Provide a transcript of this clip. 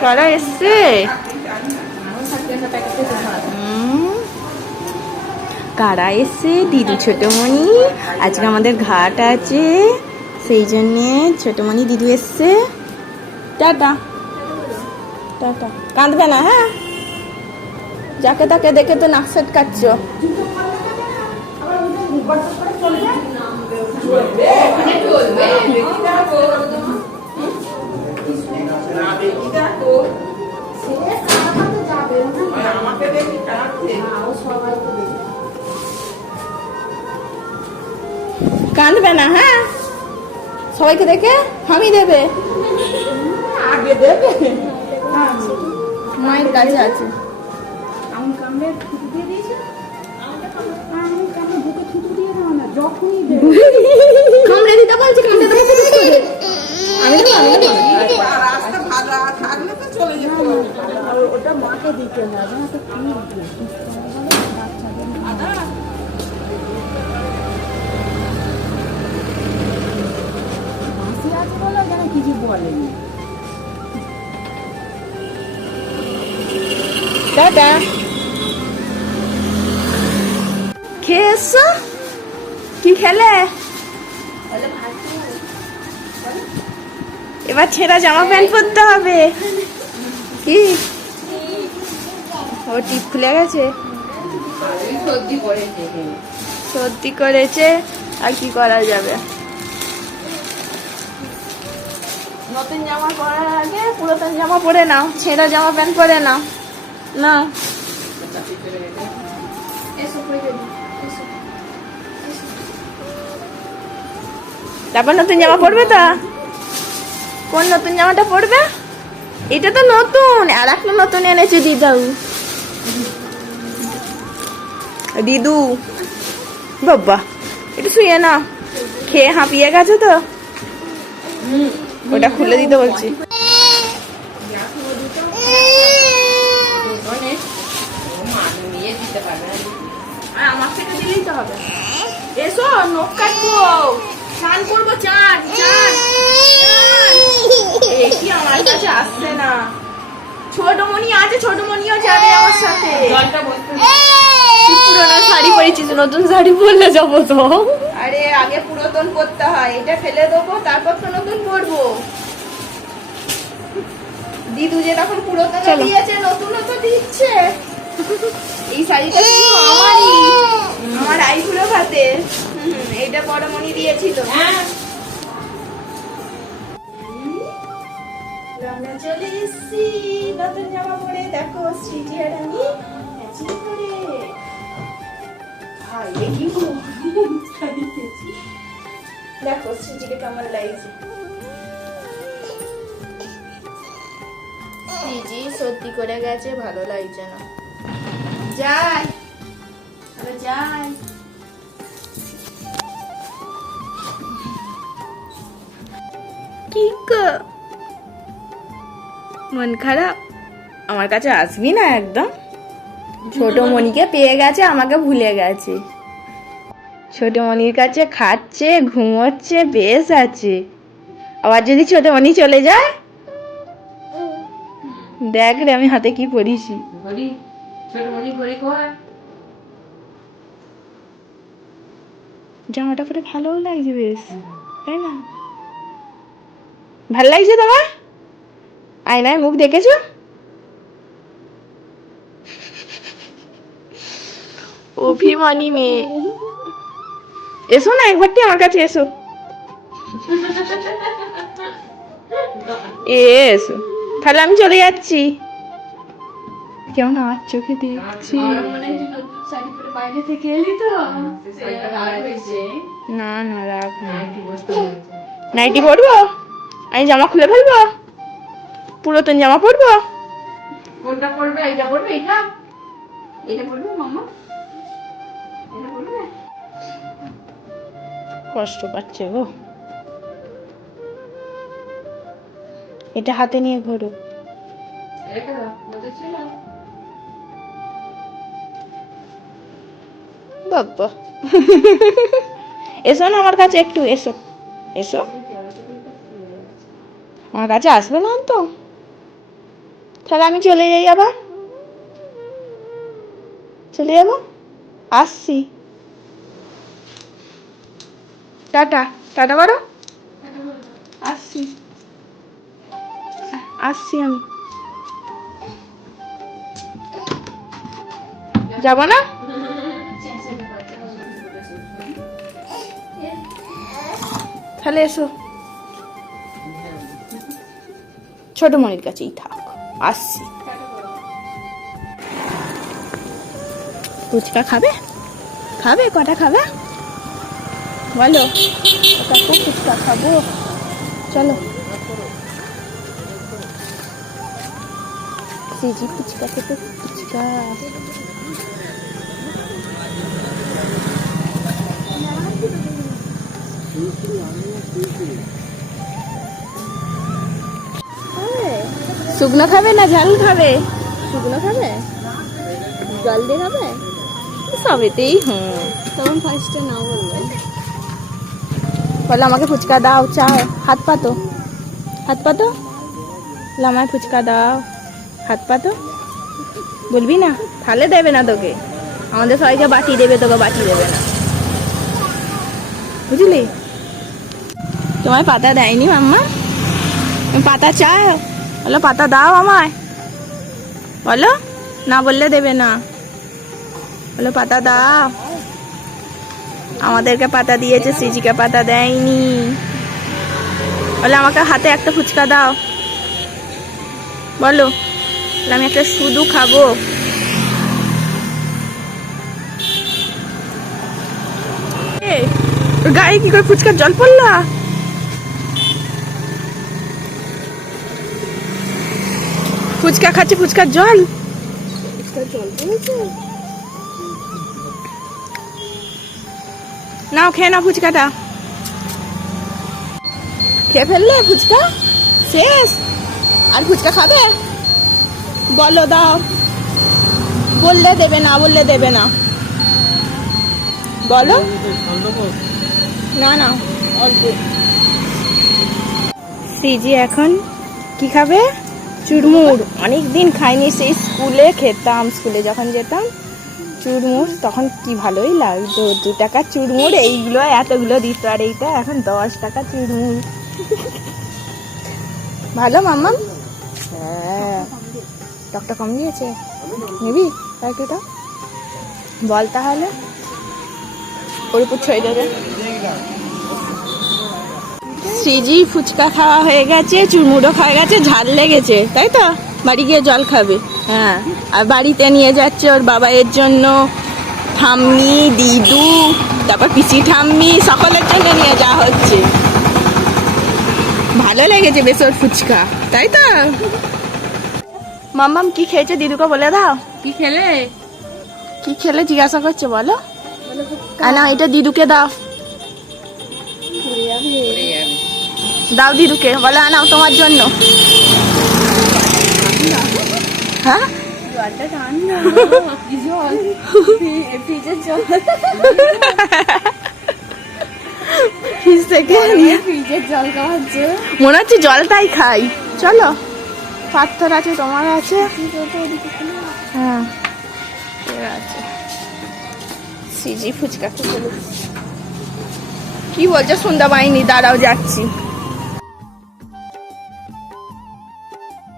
কারা এসছে কারা এসছে দিদু ছোটমণি। আজকে আমাদের ঘাট আছে। সেই জন্যে ছোটমণি দিদু এসছে। টাটা। টাটা। কাঁদবে না হ্যাঁ? যাকে তাকে দেখে তো নাক সেট কাটছ। কাঁদবে না হ্যাঁ? সবাইকে দেখে হামি দেবে। আগে দেবে। মায়ের কাছে আছে। কামড়ে দিতে বলছি কামড়ে দেবো পুরুষ করে আমি দেবো আমি দেবো রাস্তা ভালো থাকলে তো চলে যেত আর ওটা মাকে দিতে না খেয়ে এসছো কি খেলে? এবার ছেঁড়া জামা প্যান্ট পরতে হবে। কি? ও টিপ খুলে গেছে? সর্দি করেছে আর কি করা যাবে? নতুন জামা পরার আগে পুরাতন জামা পরে নাও। ছেঁড়া জামা প্যান্ট পরে নাও। না। তারপর নতুন জামা পরবে তা? কোন নতুন জামাটা পরবে? এটা তো নতুন। আর একটা নতুন এনেছে দিদাউ দিদু, বাবা, একটু শুয়ে না খেয়ে হাঁপিয়ে গেছে তো? ওটা খুলে দিতে বলছি। আমার থেকে দিলেই তো হবে। এসো, নখ কাটবো। চান করব, চান চান। কি আমার কাছে আসছে না? ছোট মনি আছে ছোটমনিও যাবে আমার সাথে। পুরোনো শাড়ি পরেছিস নতুন শাড়ি পরলে যাব তো। আরে আগে পুরাতন করতে হয় এটা ফেলে দেবো তারপর তো নতুন পরবো। দিদু যে তখন পুরাতন দিয়েছে নতুনও তো দিচ্ছে। এই শাড়িটা শুধু আমারই আমার আইগুলো ভাতে এইটা বড়মণি দিয়েছিল। আমরা চলে এসেছি। নতুন জামা পরে দেখো স্মৃতি আর আমি ম্যাচিং করে। ভাই কি দেখো স্মৃতিকে কেমন লাগছে। স্মৃতি সত্যি করে গেছে ভালো লাগছে না। যাই যাই। কি? মন খারাপ? আমার কাছে আসবি না একদম? ছোট মনিকে পেয়ে গেছে আমাকে ভুলে গেছে। ছোট মনির কাছে খাচ্ছে ঘুমোচ্ছে বেশ আছে। আবার যদি ছোট মনি চলে যায়? দেখ রে আমি হাতে কি পরিছি জামাটা পরে ভালোও লাগছে বেশ তাই না? ভালো লাগছে তোমার? আয়নায় মুখ দেখেছ? অভিমানী মেয়ে। এসো না একবারটি আমার কাছে এসো। এসো। তাহলে আমি চলে যাচ্ছি। কেমন আর চোখে দেখছি। না না রাখ। নাইটি পরবো? আমি জামা খুলে ফেলব? পুরাতন জামা পরবো? কোনটা পড়বে এইটা পড়বে এইটা? এটা পড়বে মামা? এটা পড়বে কষ্ট পাচ্ছে গো। এটা হাতে নিয়ে ঘোরো। বাবা। এসো না আমার কাছে একটু এসো। এসো। আমার কাছে আসবে না তো? তাহলে আমি চলে যাই আবার। চলে যাব? আসছি। টাটা। টাটা করো। আসছি। আসছি আমি। যাব না? তাহলে এসো। ছোট মনির কাছেই থাক। আসছি। ফুচকা খাবে? খাবে? কটা খাবে? বলো কাকু ফুচকা খাব। চলো। সিজি ফুচকা খেতে ফুচকা। শুকনো খাবে না ঝাল খাবে? শুকনো খাবে? জল দিয়ে খাবে? সবেতেই হুম। তখন ফার্স্টে না বলবে বলো আমাকে ফুচকা দাও চাও। হাত পাতো হাত পাতো আমায় ফুচকা দাও। হাত পাতো বলবি না? তাহলে দেবে না তোকে। আমাদের সবাইকে বাটি দেবে তোকে বাটি দেবে না। বুঝলি? তোমায় পাতা দেয়নি মাম্মা? পাতা চাও? বলো, পাতা দাও আমায়। বলো, না বললে দেবে না। বলো, পাতা দাও। আমাদেরকে পাতা দিয়েছে, সিজিকে পাতা দেয়নি। বলে, আমাকে হাতে একটা ফুচকা দাও। বলো আমি একটা শুধু খাব। গায়ে কি করে ফুচকার জল পড়লা? ফুচকা খাচ্ছে, ফুচকার জল? নাও, খেয়ে নাও ফুচকাটা। খেয়ে ফেললে ফুচকা? শেষ। আর ফুচকা খাবে? বলো দাও। বললে দেবে না, বললে দেবে না। বলো। না না, অল্প। সিজি এখন কি খাবে? চুরমুর। অনেক দিন খাইনি, সেই স্কুলে খেতাম, স্কুলে যখন যেতাম, চুরমুর, তখন কি ভালোই লাগতো। দু টাকা চুরমুর, এইগুলো এতগুলো দিত, আর এইটা এখন দশ টাকা চুরমুর। ভালো মাম্মা হ্যাঁ। টকটা কম দিয়েছে। নিবি? প্যাকেটটা বল তাহলে। ওর উপর ছয় দেবে। শ্রীজি ফুচকা খাওয়া হয়ে গেছে চুরমুড়ো খাওয়া গেছে ঝাল লেগেছে তাই তো? বাড়ি গিয়ে জল খাবে। হ্যাঁ। আর বাড়িতে নিয়ে যাচ্ছে ওর বাবাইয়ের জন্য ঠাম্মি দিদু তারপর পিসি ঠাম্মি সকলের জন্য নিয়ে যাওয়া হচ্ছে। ভালো লেগেছে বেশ ওর ফুচকা তাই তো? মাম্মাম কি খেয়েছে দিদুকে বলে দাও। কি খেলে? কি খেলে জিজ্ঞাসা করছে বলো। আর না এটা দিদুকে দাও। দাও দিদুকে বলে আনাও তোমার জন্য। হ্যাঁ? মনে হচ্ছে জলটাই খাই। চলো পাথর আছে, তোমার আছে? হ্যাঁ। আছে সিজি ফুচকা, কি বলছো? শুনতে পাইনি দাঁড়াও, যাচ্ছি।